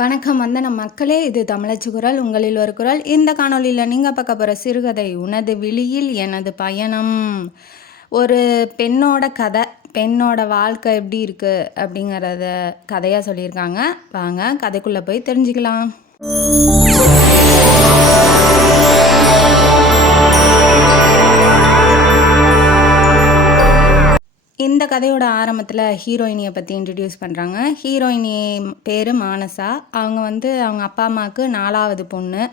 வணக்கம் வந்தன மக்களே, இது தமிழச்சி குரல், உங்களில் ஒரு குரல். இந்த காணொளியில் நீங்கள் பார்க்க போகிற சிறுகதை உனது விழியில் எனது பயணம். ஒரு பெண்ணோட கதை, பெண்ணோட வாழ்க்கை எப்படி இருக்குது அப்படிங்கிறத கதையாக சொல்லியிருக்காங்க. வாங்க கதைக்குள்ளே போய் தெரிஞ்சுக்கலாம். இந்த கதையோட ஆரம்பத்தில் ஹீரோயினியை பற்றி இன்ட்ரடியூஸ் பண்ணுறாங்க. ஹீரோயினி பேர் மானசா. அவங்க அவங்க அப்பா அம்மாவுக்கு 4வது பொண்ணு.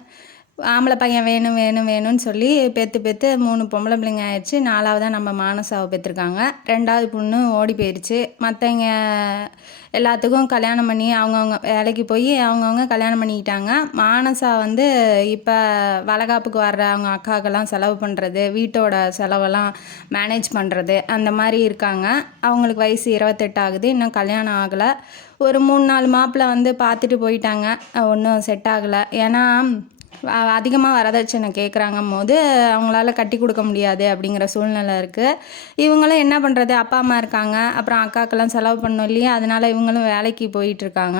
ஆம்பளை பையன் வேணும் வேணும் வேணும்னு சொல்லி பெற்று 3 பொம்பளை பிள்ளைங்க ஆயிடுச்சு. 4வதாக நம்ம மானசாவை பெற்றிருக்காங்க. 2வது பொண்ணு ஓடி போயிடுச்சு. மற்றவங்க எல்லாத்துக்கும் கல்யாணம் பண்ணி அவங்கவுங்க வேலைக்கு போய் அவங்கவுங்க கல்யாணம் பண்ணிக்கிட்டாங்க. மானசா இப்போ வளகாப்புக்கு வர்ற அவங்க அக்காக்கெல்லாம் செலவு பண்ணுறது, வீட்டோட செலவெல்லாம் மேனேஜ் பண்ணுறது, அந்த மாதிரி இருக்காங்க. அவங்களுக்கு வயசு 28 ஆகுது. இன்னும் கல்யாணம் ஆகலை. ஒரு 3-4 மாப்பிள்ளை பார்த்துட்டு போயிட்டாங்க. ஒன்றும் செட் ஆகலை. ஏன்னா அதிகமாக வரதட்சணை கேட்குறாங்கும் போது அவங்களால கட்டி கொடுக்க முடியாது அப்படிங்கிற சூழ்நிலை இருக்குது. இவங்களும் என்ன பண்ணுறது, அப்பா அம்மா இருக்காங்க, அப்புறம் அக்காக்கெல்லாம் செலவு பண்ணணும் இல்லையா, அதனால் இவங்களும் வேலைக்கு போயிட்டுருக்காங்க.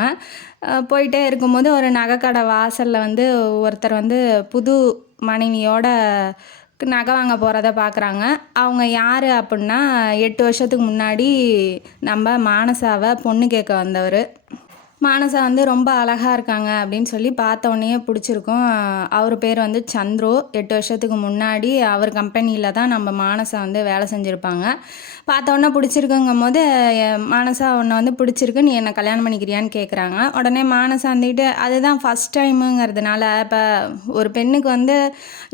போயிட்டே இருக்கும்போது ஒரு நகைக்கடை வாசலில் ஒருத்தர் புது மனைவியோட நகை வாங்க போகிறத பார்க்குறாங்க. அவங்க யார் அப்படின்னா, 8 வருஷத்துக்கு முன்னாடி நம்ம மானசாவை பொண்ணு கேட்க வந்தவர். மானசா ரொம்ப அழகாக இருக்காங்க அப்படின்னு சொல்லி பார்த்த உடனேயே பிடிச்சிருக்கும். அவர் பேர் சந்துரு. 8 வருஷத்துக்கு முன்னாடி அவர் கம்பெனியில் தான் நம்ம மானசா வேலை செஞ்சுருப்பாங்க. பார்த்த உடனே பிடிச்சிருக்குங்கும் போது, மானசா உன்னை பிடிச்சிருக்கு, நீ என்னை கல்யாணம் பண்ணிக்கிறியான்னு கேட்குறாங்க. உடனே மானசா அதுதான் ஃபஸ்ட் டைமுங்கிறதுனால, இப்போ ஒரு பெண்ணுக்கு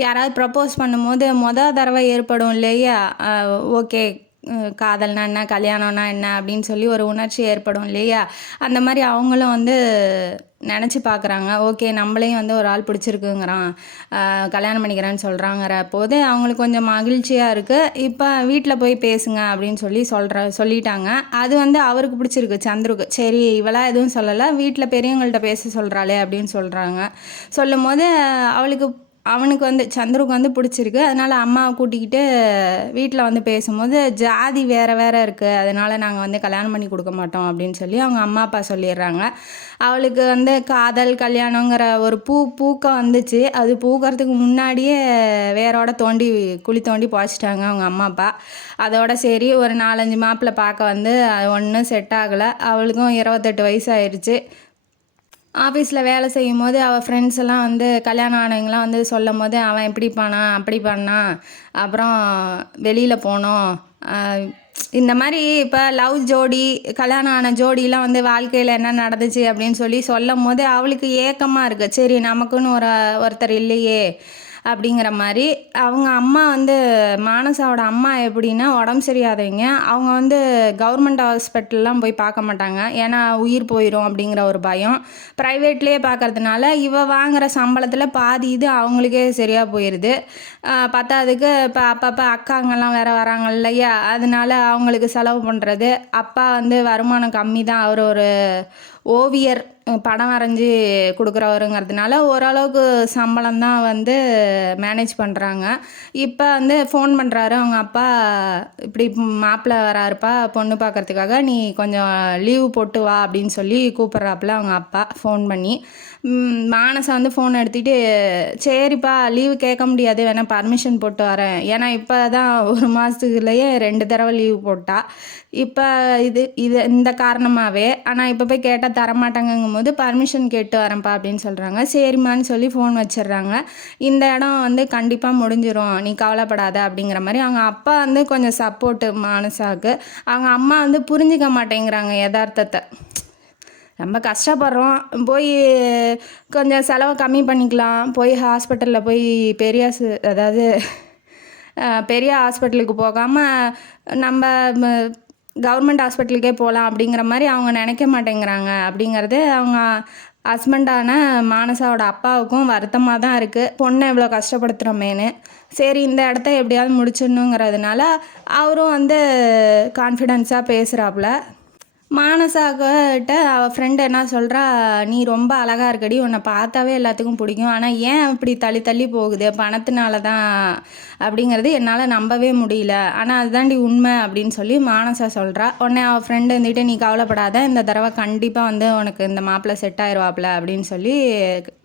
யாராவது ப்ரப்போஸ் பண்ணும்போது தடவை ஏற்படும் இல்லையா, ஓகே காதல்னா என்ன, கல்யாணம்னா என்ன அப்படின்னு சொல்லி ஒரு உணர்ச்சி ஏற்படும் இல்லையா, அந்த மாதிரி அவங்களும் நினச்சி பார்க்குறாங்க. ஓகே நம்மளையும் ஒரு ஆள் பிடிச்சிருக்குங்கிறான், கல்யாணம் பண்ணிக்கிறேன்னு சொல்கிறாங்கிற போது அவங்களுக்கு கொஞ்சம் மகிழ்ச்சியாக இருக்குது. இப்போ வீட்டில் போய் பேசுங்க அப்படின்னு சொல்லிட்டாங்க. அது அவருக்கு பிடிச்சிருக்கு, சந்துருக்கு. சரி இவளாம் எதுவும் சொல்லலை, வீட்டில் பெரியவங்கள்ட்ட பேச சொல்கிறாளே அப்படின்னு சொல்கிறாங்க. சொல்லும் போது அவனுக்கு சந்துருக்கு பிடிச்சிருக்கு. அதனால் அம்மாவை கூட்டிக்கிட்டு வீட்டில் பேசும்போது, ஜாதி வேறு வேறு இருக்குது, அதனால் நாங்கள் கல்யாணம் பண்ணி கொடுக்க மாட்டோம் அப்படின்னு சொல்லி அவங்க அம்மா அப்பா சொல்லிடுறாங்க. அவளுக்கு காதல் கல்யாணங்கிற ஒரு பூக்க வந்துச்சு. அது பூக்கிறதுக்கு முன்னாடியே வேரோட குழி தோண்டி புதைச்சிட்டாங்க அவங்க அம்மா அப்பா. அதோட சரி ஒரு 4-5 மாப்பிள்ளை பார்க்க அது ஒன்றும் செட் ஆகலை. அவளுக்கும் 28 வயசு ஆயிடுச்சு. ஆஃபீஸில் வேலை செய்யும் போது அவள் ஃப்ரெண்ட்ஸ் எல்லாம் கல்யாணம் ஆனவங்களாம் சொல்லும் போது, அவன் இப்படி பண்ணான் அப்படி பண்ணான், அப்புறம் வெளியில் போனோம், இந்த மாதிரி இப்போ லவ் ஜோடி, கல்யாணம் ஆன ஜோடிலாம் வாழ்க்கையில் என்ன நடந்துச்சு அப்படின்னு சொல்லும் போது அவளுக்கு ஏக்கமாக இருக்குது. சரி நமக்குன்னு ஒருத்தர் இல்லையே அப்படிங்கிற மாதிரி. அவங்க அம்மா மானசாவோட அம்மா எப்படின்னா, உடம்பு சரியாதவங்க. அவங்க கவர்மெண்ட் ஹாஸ்பிட்டல்லாம் போய் பார்க்க மாட்டாங்க, ஏன்னா உயிர் போயிடும் அப்படிங்கிற ஒரு பயம். ப்ரைவேட்லேயே பார்க்கறதுனால இவ வாங்குகிற சம்பளத்தில் பாதி இது அவங்களுக்கே சரியாக போயிடுது. பத்தாவதுக்கு இப்போ அப்பப்போ அக்காங்கெல்லாம் வேறு வராங்க இல்லையா, அதனால அவங்களுக்கு செலவு பண்ணுறது. அப்பா வருமானம் கம்மி தான், அவர் ஒரு ஓவியர், படம் வரைஞ்சி கொடுக்குறவருங்கிறதுனால ஓரளவுக்கு சம்பளம் தான் மேனேஜ் பண்ணுறாங்க. இப்போ ஃபோன் பண்ணுறாரு அவங்க அப்பா, இப்படி மாப்பிள்ளை வராருப்பா பொண்ணு பார்க்குறதுக்காக, நீ கொஞ்சம் லீவு போட்டு வா அப்படின்னு சொல்லி கூப்பிட்றாப்புல அவங்க அப்பா ஃபோன் பண்ணி. மானசா ஃபோன் எடுத்துகிட்டு, சரிப்பா லீவு கேட்க முடியாது, வேணால் பர்மிஷன் போட்டு வரேன், ஏன்னா இப்போ தான் 1 மாதத்துக்குள்ளேயே 2 தடவை லீவு போட்டா. இப்போ இது இந்த காரணமாகவே. ஆனால் இப்போ போய் கேட்டால் தரமாட்டாங்கங்கும் போது பர்மிஷன் கேட்டு வரேன்ப்பா அப்படின்னு சொல்கிறாங்க. சரிம்மான்னு சொல்லி ஃபோன் வச்சிடுறாங்க. இந்த இடம் கண்டிப்பாக முடிஞ்சிடும், நீ கவலைப்படாத அப்படிங்கிற மாதிரி அவங்க அப்பா கொஞ்சம் சப்போர்ட்டு மானசாவுக்கு. அவங்க அம்மா புரிஞ்சிக்க மாட்டேங்கிறாங்க யதார்த்தத்தை. ரொம்ப கஷ்டப்படுறோம், போய் கொஞ்சம் செலவை கம்மி பண்ணிக்கலாம், போய் ஹாஸ்பிட்டலில் போய் அதாவது பெரிய ஹாஸ்பிட்டலுக்கு போகாமல் நம்ம கவர்மெண்ட் ஹாஸ்பிட்டலுக்கே போகலாம் அப்படிங்கிற மாதிரி அவங்க நினைக்க மாட்டேங்கிறாங்க. அப்படிங்கிறது அவங்க ஹஸ்பண்டான மானசாவோட அப்பாவுக்கும் வருத்தமாக தான் இருக்குது, பொண்ணை இவ்வளோ கஷ்டப்படுத்துகிறோமேனு. சரி இந்த இடத்த எப்படியாவது முடிச்சிடணுங்கிறதுனால அவரும் கான்ஃபிடென்ஸாக பேசுகிறாப்புல. மானசாக்கிட்ட அவள் ஃப்ரெண்டு என்ன சொல்கிறா, நீ ரொம்ப அழகாக இருக்கடி, உன்னை பார்த்தாவே எல்லாத்துக்கும் பிடிக்கும், ஆனால் ஏன் இப்படி தள்ளி தள்ளி போகுது, பணத்தினால தான் அப்படிங்கிறது என்னால் நம்பவே முடியல, ஆனால் அதுதாண்டி உண்மை அப்படின்னு சொல்லி மானசா சொல்கிறா. உடனே அவள் ஃப்ரெண்டு இருந்துட்டு, நீ கவலைப்படாத, இந்த தடவை கண்டிப்பாக வந்து உனக்கு இந்த மாப்பிள்ளை செட் ஆயிடுவாப்புல அப்படின்னு சொல்லி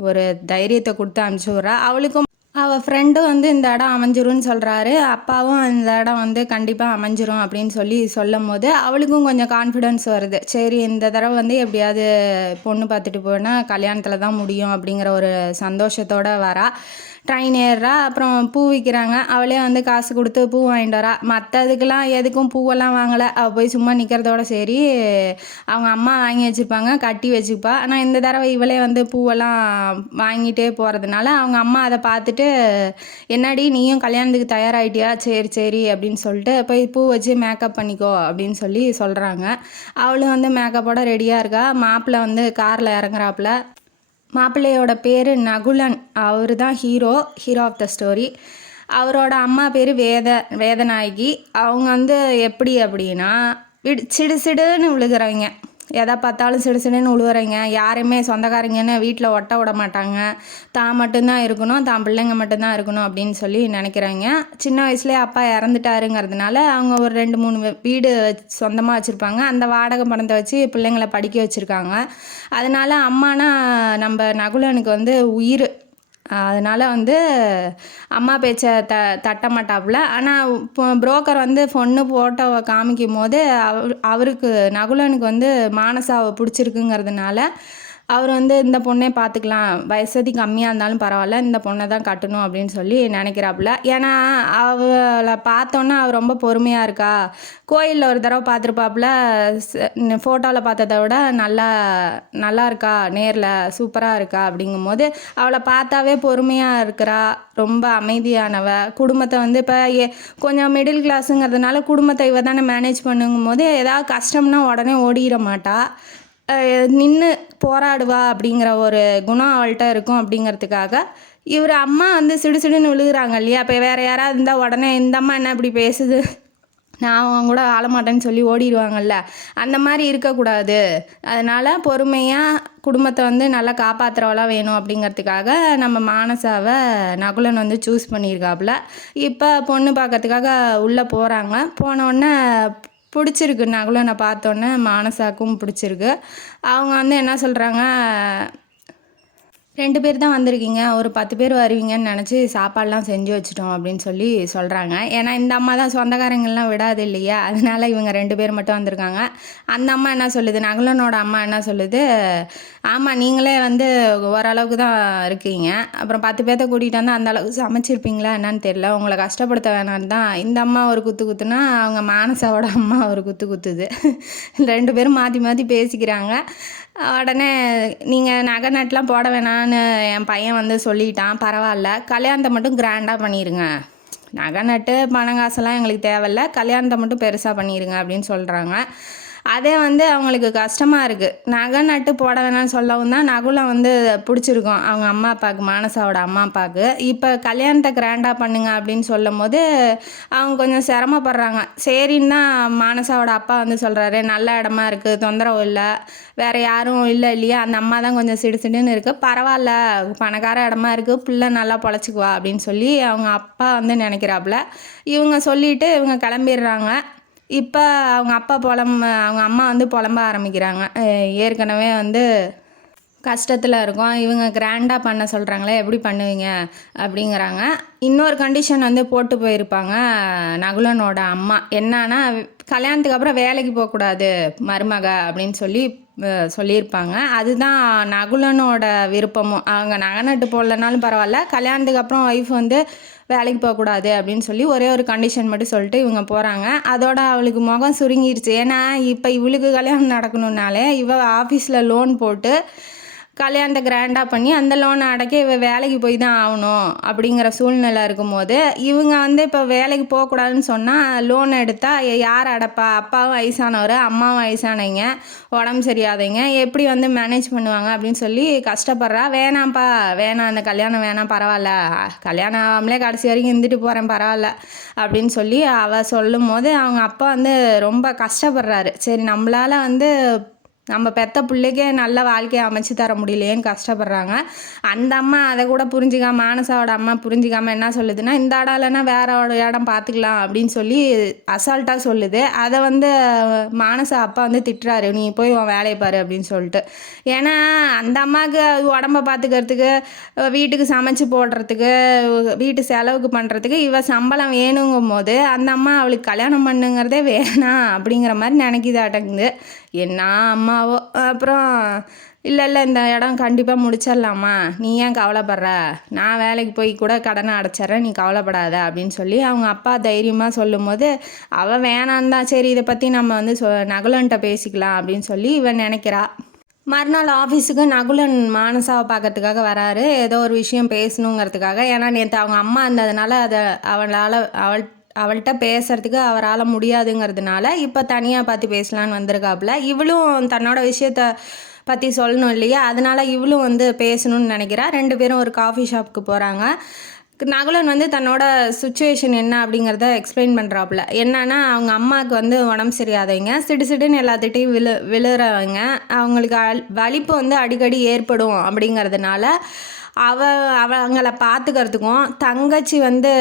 ஒரு தைரியத்தை கொடுத்து அனுப்பிச்சி விட்றா. அவளுக்கும் அவள் ஃப்ரெண்டும் வந்து இந்த இடம் அமைஞ்சிரும்னு சொல்கிறாரு, அப்பாவும் இந்த இடம் வந்து கண்டிப்பாக அமைஞ்சிரும் அப்படின்னு சொல்லி சொல்லும் போது அவளுக்கும் கொஞ்சம் கான்ஃபிடென்ஸ் வருது. சரி, இந்த தடவை வந்து எப்படியாவது பொண்ணு பார்த்துட்டு போனால் கல்யாணத்தில் தான் முடியும் அப்படிங்கிற ஒரு சந்தோஷத்தோடு வரா. ட்ரெயின் ஏறுறா. அப்புறம் பூ விற்கிறாங்க, அவளே வந்து காசு கொடுத்து பூ வாங்கிட்டு வரா. மற்றதுக்கெல்லாம் எதுக்கும் பூவெல்லாம் வாங்கலை, அவள் போய் சும்மா நிற்கிறதோட சரி அவங்க அம்மா வாங்கி வச்சுருப்பாங்க, கட்டி வச்சுப்பா. ஆனால் இந்த தடவை இவளே வந்து பூவெல்லாம் வாங்கிட்டே போகிறதுனால அவங்க அம்மா அதை பார்த்துட்டு, என்னடி நீயும் கல்யாணத்துக்கு தயாராகிட்டியா, சரி சரி அப்படின்னு சொல்லிட்டு போய் பூ வச்சு மேக்கப் பண்ணிக்கோ அப்படின்னு சொல்லி சொல்கிறாங்க. அவளும் வந்து மேக்கப்போட ரெடியாக இருக்கா. மாப்பிள்ளை வந்து காரில் இறங்குறாப்புல. மாப்பிள்ளையோட பேர் நகுலன், அவர் தான் ஹீரோ ஆஃப் த ஸ்டோரி. அவரோட அம்மா பேர் வேதநாயகி. அவங்க வந்து எப்படி அப்படின்னா சிடு சிடுன்னு விழுகிறவங்க, எதை பார்த்தாலும் சிடு சிடுன்னு விழுவுறவங்க, யாரையுமே சொந்தக்காரங்கன்னு வீட்டில் ஒட்ட விட மாட்டாங்க, தான் மட்டும்தான் இருக்கணும், தான் பிள்ளைங்க மட்டும்தான் இருக்கணும் அப்படின்னு சொல்லி நினைக்கிறவங்க. சின்ன வயசுலேயே அப்பா இறந்துட்டாருங்கிறதுனால அவங்க ஒரு 2-3 வீடு சொந்தமாக வச்சுருப்பாங்க. அந்த வாடகை பணத்தை வச்சு பிள்ளைங்களை படிக்க வச்சுருக்காங்க. அதனால் அம்மானா நம்ம நகுலனுக்கு வந்து உயிர். அதனால் வந்து அம்மா பேச்சை தட்ட மாட்டாப்புல. ஆனால் இப்போ புரோக்கர் வந்து பொண்ணு ஃபோட்டோவை காமிக்கும் போது அவருக்கு நகுலனுக்கு வந்து மானசாவை பிடிச்சிருக்குங்கிறதுனால அவர் வந்து இந்த பொண்ணே பார்த்துக்கலாம், வசதி கம்மியாக இருந்தாலும் பரவாயில்ல, இந்த பொண்ணை தான் கட்டணும் அப்படின்னு சொல்லி நினைக்கிறாப்புல. ஏன்னா அவளை பார்த்தோன்னா அவர் ரொம்ப பொறுமையாக இருக்கா. கோயிலில் ஒரு தடவை பார்த்துருப்பாப்புல, ஃபோட்டோவில் பார்த்ததை விட நல்லா இருக்கா, நேரில் சூப்பராக இருக்கா. அப்படிங்கும்போது அவளை பார்த்தாவே பொறுமையாக இருக்கிறா, ரொம்ப அமைதியானவ. குடும்பத்தை வந்து இப்போ கொஞ்சம் மிடில் கிளாஸுங்கிறதுனால குடும்பத்தை இவ தானே மேனேஜ் பண்ணுங்கும் போது ஏதாவது கஷ்டம்னா உடனே ஓடிட மாட்டா, நின்று போராடுவா அப்படிங்கிற ஒரு குணம் அவள்கிட்ட இருக்கும். அப்படிங்கிறதுக்காக இவர் அம்மா வந்து சிடுசிடுன்னு விழுகிறாங்க இல்லையா, இப்போ வேறு யாராவது இருந்தால் உடனே இந்த அம்மா என்ன இப்படி பேசுது, நான் அவங்க கூட ஆளமாட்டேன்னு சொல்லி ஓடிடுவாங்கல்ல, அந்த மாதிரி இருக்கக்கூடாது. அதனால் பொறுமையாக குடும்பத்தை வந்து நல்லா காப்பாற்றுறவளாக வேணும் அப்படிங்கிறதுக்காக நம்ம மானசாவை நகுலன் வந்து சூஸ் பண்ணியிருக்காப்புல. இப்போ பொண்ணு பார்க்கறதுக்காக உள்ளே போகிறாங்க. போனோடனே பிடிச்சிருக்கு, நகுலனை பார்த்தோன்னே மானசாக்கும் பிடிச்சிருக்கு. அவங்க வந்து என்ன சொல்கிறாங்க, 2 பேர் தான் வந்திருக்கீங்க, ஒரு 10 பேர் வருவீங்கன்னு நினச்சி சாப்பாடெலாம் செஞ்சு வச்சிட்டோம் அப்படின்னு சொல்லி சொல்கிறாங்க. ஏன்னா இந்த அம்மா தான் சொந்தக்காரங்கள்லாம் விடாது இல்லையா, அதனால் இவங்க 2 பேர் மட்டும் வந்திருக்காங்க. அந்த அம்மா என்ன சொல்லுது, நகுலனோட அம்மா என்ன சொல்லுது, ஆமாம் நீங்களே வந்து ஓரளவுக்கு தான் இருக்கீங்க, அப்புறம் 10 பேர்த்த கூட்டிகிட்டு வந்து அந்த அளவுக்கு சமைச்சிருப்பீங்களா என்னன்னு தெரியல, உங்களை கஷ்டப்படுத்த வேணான்னு தான். இந்த அம்மா ஒரு குத்துனா அவங்க மானசாவோட அம்மா ஒரு குத்துது. 2 பேரும் மாற்றி மாற்றி பேசிக்கிறாங்க. உடனே நீங்கள் நகை நட்டுலாம் போட வேணான்னு என் பையன் வந்து சொல்லிட்டான், பரவாயில்ல கல்யாணத்தை மட்டும் கிராண்டாக பண்ணிடுங்க, நகை நட்டு பணம் காசெல்லாம் எங்களுக்கு தேவையில்ல, கல்யாணத்தை மட்டும் பெருசாக பண்ணிடுங்க அப்படின்னு சொல்கிறாங்க. அதே வந்து அவங்களுக்கு கஷ்டமாக இருக்குது. நகை நட்டு போட வேணாம்னு சொல்லவும் தான் நகுலம் வந்து பிடிச்சிருக்கோம் அவங்க அம்மா அப்பாவுக்கு, மானசாவோட அம்மா அப்பாவுக்கு. இப்போ கல்யாணத்தை கிராண்டாக பண்ணுங்க அப்படின்னு சொல்லும் போது அவங்க கொஞ்சம் சிரமப்படுறாங்க. சரின்னு தான் மானசாவோட அப்பா வந்து சொல்கிறாரு, நல்ல இடமா இருக்குது, தொந்தரவு இல்லை, வேறு யாரும் இல்லை இல்லையா, அந்த அம்மா தான் கொஞ்சம் சிடுன்னு இருக்குது, பரவாயில்ல பணக்கார இடமா இருக்குது, பிள்ளை நல்லா பொழைச்சிக்குவா அப்படின்னு சொல்லி அவங்க அப்பா வந்து நினைக்கிறாப்புல. இவங்க சொல்லிவிட்டு இவங்க கிளம்பிடுறாங்க. இப்போ அவங்க அம்மா வந்து புலம்ப ஆரம்பிக்கிறாங்க. ஏற்கனவே வந்து கஷ்டத்தில் இருக்கோம், இவங்க கிராண்டாக பண்ண சொல்கிறாங்களே எப்படி பண்ணுவீங்க அப்படிங்கிறாங்க. இன்னொரு கண்டிஷன் வந்து போட்டு போயிருப்பாங்க நகுலனோட அம்மா, என்னன்னா கல்யாணத்துக்கு அப்புறம் வேலைக்கு போகக்கூடாது மருமக அப்படின்னு சொல்லியிருப்பாங்க. அதுதான் நகுலனோட விருப்பமும். அவங்க நகை நட்டு போடலனாலும் பரவாயில்ல, கல்யாணத்துக்கு அப்புறம் ஒய்ஃப் வந்து வேலைக்கு போகக்கூடாது அப்படின்னு சொல்லி ஒரே ஒரு கண்டிஷன் மட்டும் சொல்லிட்டு இவங்க போகிறாங்க. அதோட அவளுக்கு முகம் சுருங்கிருச்சு. ஏன்னா இப்போ இவளுக்கு கல்யாணம் நடக்கணுன்னாலே இவள் ஆஃபீஸில் லோன் போட்டு கல்யாணத்தை கிராண்டாக பண்ணி அந்த லோனை அடைக்க இவ வேலைக்கு போய் தான் ஆகணும் அப்படிங்கிற சூழ்நிலை இருக்கும்போது இவங்க வந்து இப்போ வேலைக்கு போகக்கூடாதுன்னு சொன்னால் லோன் எடுத்தால் யார் அடைப்பா? அப்பாவும் வயசானவர், அம்மாவும் வயசானவங்க, உடம்பு சரியாதவங்க, எப்படி வந்து மேனேஜ் பண்ணுவாங்க அப்படின்னு சொல்லி கஷ்டப்படுறா. வேணாம்ப்பா, வேணாம், அந்த கல்யாணம் வேணாம், பரவாயில்ல, கல்யாணம் ஆகாமலே கடைசி வரைக்கும் இருந்துட்டு போகிறேன், பரவாயில்ல அப்படின்னு சொல்லி அவள் சொல்லும் போது அவங்க அப்பா வந்து ரொம்ப கஷ்டப்படுறாரு. சரி, நம்மளால் வந்து நம்ம பெத்த பிள்ளைக்கே நல்ல வாழ்க்கையை அமைச்சு தர முடியலையேன்னு கஷ்டப்படுறாங்க. அந்த அம்மா அதை கூட புரிஞ்சிக்காம, மானசாவோட அம்மா புரிஞ்சிக்காமல் என்ன சொல்லுதுன்னா, இந்த இடம் இல்லைன்னா வேற ஒரு இடம் பார்த்துக்கலாம் அப்படின்னு சொல்லி அசால்ட்டாக சொல்லுது. அதை வந்து மானசா அப்பா வந்து திட்டுறாரு, நீ போய் உன் வேலையை பாரு அப்படின்னு சொல்லிட்டு. ஏன்னா அந்த அம்மாவுக்கு உடம்ப பார்த்துக்கிறதுக்கு, வீட்டுக்கு சமைச்சு போடுறதுக்கு, வீட்டு செலவுக்கு பண்ணுறதுக்கு இவ சம்பளம் வேணுங்கும் போது அந்த அம்மா அவளுக்கு கல்யாணம் பண்ணுங்கிறதே வேணாம் அப்படிங்கிற மாதிரி நினைக்கிதாட்டங்குது. என்ன அம்மாவோ. அப்புறம் இல்லை இந்த இடம் கண்டிப்பாக முடிச்சிடலாமா, நீ ஏன் கவலைப்படுற, நான் வேலைக்கு போய் கூட கடனை அடைச்சிட்றேன், நீ கவலைப்படாத அப்படின்னு சொல்லி அவங்க அப்பா தைரியமாக சொல்லும் போது அவள் வேணான்னு தான். சரி, இதை பற்றி நம்ம வந்து நகுலன்ட்ட பேசிக்கலாம் அப்படின்னு சொல்லி இவன் நினைக்கிறா. மறுநாள் ஆஃபீஸுக்கு நகுலன் மானசாவை பார்க்கறதுக்காக வராரு, ஏதோ ஒரு விஷயம் பேசணுங்கிறதுக்காக. ஏன்னா நேற்று அவங்க அம்மா இருந்ததுனால அதை அவள்கிட்ட பேசுறதுக்கு அவரால் முடியாதுங்கிறதுனால இப்போ தனியாக பார்த்து பேசலான்னு வந்திருக்காப்புல. இவளும் தன்னோட விஷயத்த பற்றி சொல்லணும் இல்லையா, அதனால இவளும் வந்து பேசணும்னு நினைக்கிறா. 2 பேரும் ஒரு காஃபி ஷாப்புக்கு போகிறாங்க. நகுலன் வந்து தன்னோட சுச்சுவேஷன் என்ன அப்படிங்கிறத எக்ஸ்பிளைன் பண்ணுறாப்புல. என்னன்னா, அவங்க அம்மாவுக்கு வந்து உடம்பு சரியாதவங்க, சிடுன்னு எல்லாத்திட்டையும் விழுறவங்க, அவங்களுக்கு வலிப்பு வந்து அடிக்கடி ஏற்படும் அப்படிங்கிறதுனால அவங்கள பார்த்துக்கிறதுக்கும், தங்கச்சி வந்து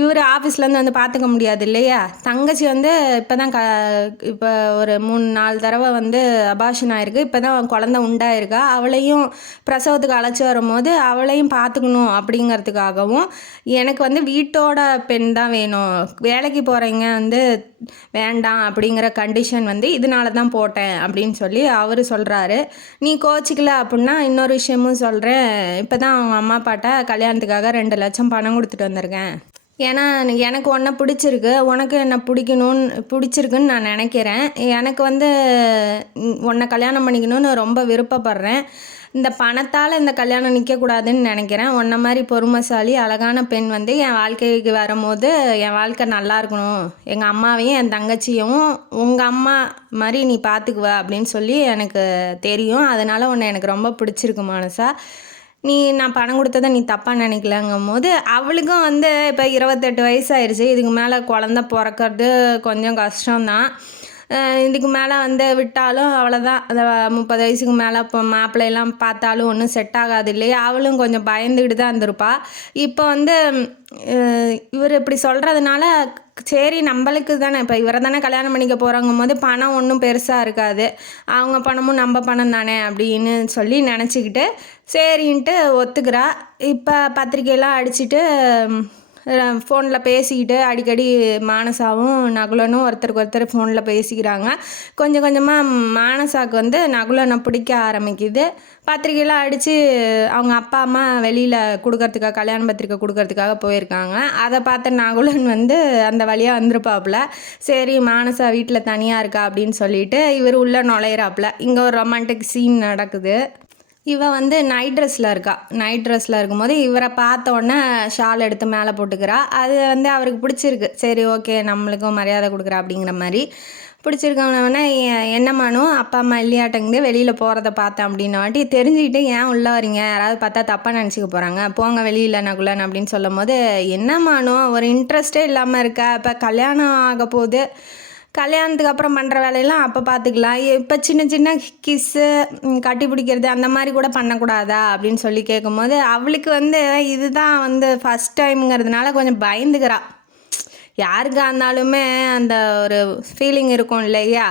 இவர் ஆஃபீஸ்லேருந்து வந்து பார்த்துக்க முடியாது இல்லையா, தங்கச்சி வந்து இப்போ ஒரு 3-4 தடவை வந்து அபார்ஷன் ஆகிருக்கு, இப்போ தான் குழந்த உண்டாயிருக்கா, அவளையும் பிரசவத்துக்கு அழைச்சி வரும்போது அவளையும் பார்த்துக்கணும் அப்படிங்கிறதுக்காகவும், எனக்கு வந்து வீட்டோட பெண் தான் வேணும், வேலைக்கு போகிறவங்க வந்து வேண்டாம் அப்படிங்கிற கண்டிஷன் வந்து இதனால தான் போட்டேன் அப்படின்னு சொல்லி அவர் சொல்கிறாரு. நீ கோச்சிக்கல அப்படின்னா இன்னொரு விஷயமும் சொல்கிறேன், இப்போ தான் அவங்க அம்மா அப்பாட்ட கல்யாணத்துக்காக 2 லட்சம் பணம் கொடுத்துட்டு வந்திருக்கேன். ஏன்னா எனக்கு உன்னை பிடிச்சிருக்கு, உனக்கு என்ன பிடிச்சிருக்குன்னு நான் நினைக்கிறேன். எனக்கு வந்து உன்னை கல்யாணம் பண்ணிக்கணும்னு ரொம்ப விருப்பப்படுறேன். இந்த பணத்தால் இந்த கல்யாணம் நிற்கக்கூடாதுன்னு நினைக்கிறேன். உன்ன மாதிரி பொறுமைசாலி அழகான பெண் வந்து என் வாழ்க்கைக்கு வரும்போது என் வாழ்க்கை நல்லா இருக்கணும், எங்கள் அம்மாவையும் என் தங்கச்சியும் உங்கள் அம்மா மாதிரி நீ பார்த்துக்குவ அப்படின்னு சொல்லி எனக்கு தெரியும். அதனால் உன்னை எனக்கு ரொம்ப பிடிச்சிருக்கு மானசா. நான் பணம் கொடுத்ததை நீ தப்பாக நினைக்கலங்கும் போது அவளுக்கும் வந்து இப்போ 28 வயசாயிருச்சு. இதுக்கு மேலே குழந்த பிறக்கிறது கொஞ்சம் கஷ்டம்தான். இதுக்கு மேலே வந்து விட்டாலும் அவ்வளோதான், அந்த 30 வயசுக்கு மேலே இப்போ மாப்பிள்ளையெல்லாம் பார்த்தாலும் ஒன்றும் செட் ஆகாது இல்லையா, அவளும் கொஞ்சம் பயந்துக்கிட்டு தான் இருந்திருப்பா. இப்போ வந்து இவர் இப்படி சொல்கிறதுனால சரி நம்மளுக்கு தானே, இப்போ இவரை தானே கல்யாணம் பண்ணிக்க போகிறாங்கும் போது பணம் ஒன்றும் பெருசாக இருக்காது, அவங்க பணமும் நம்ம பணம் தானே அப்படின்னு சொல்லி நினச்சிக்கிட்டு சரின்ட்டு ஒத்துக்கிறா. இப்போ பத்திரிக்கையெல்லாம் அடிச்சுட்டு ஃபோனில் பேசிக்கிட்டு அடிக்கடி மானசாவும் நகுலனும் ஒருத்தருக்கு ஃபோனில் பேசிக்கிறாங்க. கொஞ்சம் கொஞ்சமாக மானசாவுக்கு வந்து நகுலனை பிடிக்க ஆரம்பிக்குது. பத்திரிக்கையெல்லாம் அடித்து அவங்க அப்பா அம்மா வெளியில் கொடுக்கறதுக்காக, கல்யாண பத்திரிக்கை கொடுக்கறதுக்காக போயிருக்காங்க. அதை பார்த்த நகுலன் வந்து அந்த வழியாக வந்திருப்பாப்புல. சரி, மானசா வீட்டில் தனியாக இருக்கா அப்படின்னு சொல்லிட்டு இவர் உள்ளே நுழையிறாப்புல. இங்கே ஒரு ரொமான்டிக் சீன் நடக்குது. இவ வந்து நைட் ட்ரெஸ்ஸில் இருக்கும்போது இவரை பார்த்த உடனே ஷால் எடுத்து மேலே போட்டுக்கிறா. அது வந்து அவருக்கு பிடிச்சிருக்கு. சரி, ஓகே, நம்மளுக்கும் மரியாதை கொடுக்குறா அப்படிங்கிற மாதிரி பிடிச்சிருக்கவனே. என்னம்மானும் அப்பா அம்மா இல்லையாட்டங்குது, வெளியில் போகிறத பார்த்தேன் அப்படின்னாட்டி தெரிஞ்சுக்கிட்டு ஏன் உள்ளே வரீங்க, யாராவது பார்த்தா தப்பாக நினச்சிக்க போகிறாங்க, போங்க வெளியில் நகுலன் அப்படின்னு சொல்லும் போது, என்னம்மானும் ஒரு இன்ட்ரெஸ்டே இல்லாமல் இருக்கா, இப்போ கல்யாணம் ஆக போகுது, கல்யாணத்துக்கு அப்புறம் பண்ணுற வேலையெல்லாம் அப்போ பார்த்துக்கலாம், இப்போ சின்ன சின்ன கிஸ்ஸு, கட்டி பிடிக்கிறது அந்த மாதிரி கூட பண்ணக்கூடாதா அப்படின்னு சொல்லி கேட்கும்போது அவளுக்கு வந்து இதுதான் வந்து ஃபஸ்ட் டைம்ங்கிறதுனால கொஞ்சம் பயந்துக்கிறா. யாருக்காக இருந்தாலுமே அந்த ஒரு ஃபீலிங் இருக்கும் இல்லையா.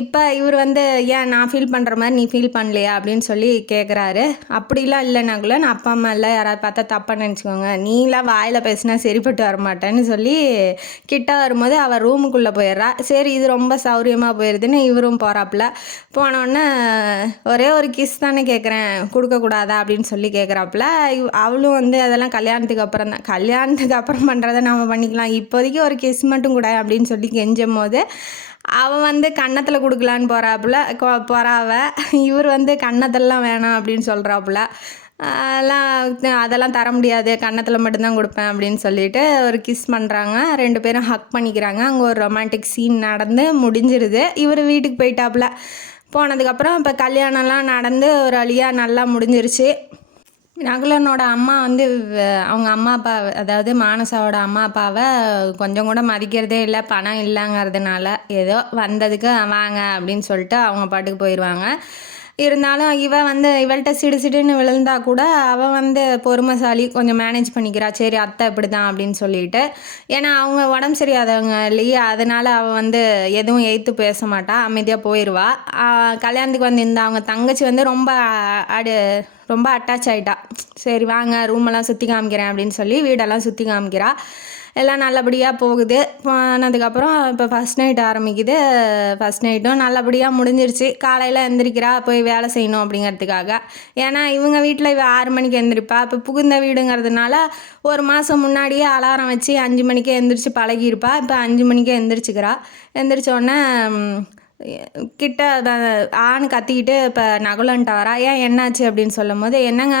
இப்போ இவர் வந்து ஏன் நான் ஃபீல் பண்ணுற மாதிரி நீ ஃபீல் பண்ணலையா அப்படின்னு சொல்லி கேட்குறாரு. அப்படிலாம் இல்லைனாக்குள்ள நான் அப்பா அம்மா இல்லை, யாராவது பார்த்தா தப்பாக நினச்சிக்கோங்க, நீலாம் வாயில் பேசினா சரிப்பட்டு வரமாட்டேன்னு சொல்லி கிட்ட வரும்போது அவள் ரூமுக்குள்ளே போயிடுறா. சரி, இது ரொம்ப சௌரியமாக போயிடுதுன்னு இவரும் போகிறாப்புல. போனோடனே ஒரே ஒரு கிஸ் தானே கேட்குறேன், கொடுக்கக்கூடாதா அப்படின்னு சொல்லி கேட்குறாப்புல. அவளும் வந்து அதெல்லாம் கல்யாணத்துக்கு அப்புறம் பண்ணுறதை நாம் பண்ணிக்கலாம், இப்போதைக்கு ஒரு கிஸ் மட்டும் கூட அப்படின்னு சொல்லி கெஞ்சும் போது அவள் வந்து கன்னத்தில் கொடுக்கலான்னு போகிறாவ. இவர் வந்து கன்னத்திலலாம் வேணாம் அப்படின்னு சொல்கிறாப்புல. அதெல்லாம் தர முடியாது, கன்னத்தில் மட்டும்தான் கொடுப்பேன் அப்படின்னு சொல்லிட்டு ஒரு கிஸ் பண்ணுறாங்க. 2 பேரும் ஹக் பண்ணிக்கிறாங்க. அங்கே ஒரு ரொமான்டிக் சீன் நடந்து முடிஞ்சிருது. இவர் வீட்டுக்கு போயிட்டாப்புல. போனதுக்கப்புறம் இப்போ கல்யாணம்லாம் நடந்து ஒரு வழியாக நல்லா முடிஞ்சிருச்சு. நகுலனோட அம்மா வந்து அவங்க அம்மா அப்பா, அதாவது மானசாவோட அம்மா அப்பாவை கொஞ்சம் கூட மதிக்கிறதே இல்லை, பணம் இல்லைங்கிறதுனால. ஏதோ வந்ததுக்கு வாங்க அப்படின்னு சொல்லிட்டு அவங்க பாட்டுக்கு போயிடுவாங்க. இருந்தாலும் இவள்கிட்ட சிடுன்னு விழுந்தா கூட அவள் வந்து பொறுமைசாலி, கொஞ்சம் மேனேஜ் பண்ணிக்கிறா. சரி அத்தை இப்படி தான் அப்படின்னு சொல்லிட்டு. ஏன்னா அவங்க உடம்பு சரியாதவங்க இல்லையா, அதனால் அவள் வந்து எதுவும் எய்த்து பேச மாட்டா, அமைதியாக போயிடுவா. கல்யாணத்துக்கு வந்து அவங்க தங்கச்சி வந்து ரொம்ப அட்டாச் ஆகிட்டா. சரி வாங்க ரூமெல்லாம் சுற்றி காமிக்கிறேன் அப்படின்னு சொல்லி வீடெல்லாம் சுற்றி காமிக்கிறா. எல்லாம் நல்லபடியாக போகுது. போனதுக்கப்புறம் இப்போ ஃபஸ்ட் நைட் ஆரம்பிக்குது. ஃபஸ்ட் நைட்டும் நல்லபடியாக முடிஞ்சிருச்சு. காலையில் எந்திரிக்கிறா, போய் வேலை செய்யணும் அப்படிங்கிறதுக்காக. ஏன்னா இவங்க வீட்டில் 6 மணிக்கு எந்திரிப்பா. இப்போ புகுந்த வீடுங்கிறதுனால ஒரு மாதம் முன்னாடியே அலாரம் வச்சு 5 மணிக்கே எந்திரிச்சு பழகியிருப்பா. இப்போ 5 மணிக்கே எந்திரிச்சிக்கிறா. எந்திரிச்சோடனே கிட்ட ஆணு கத்திக்கிட்டு இப்போ நகுலன்ட்ட வரா. ஏன் என்னாச்சு அப்படின்னு சொல்லும் போது, என்னங்க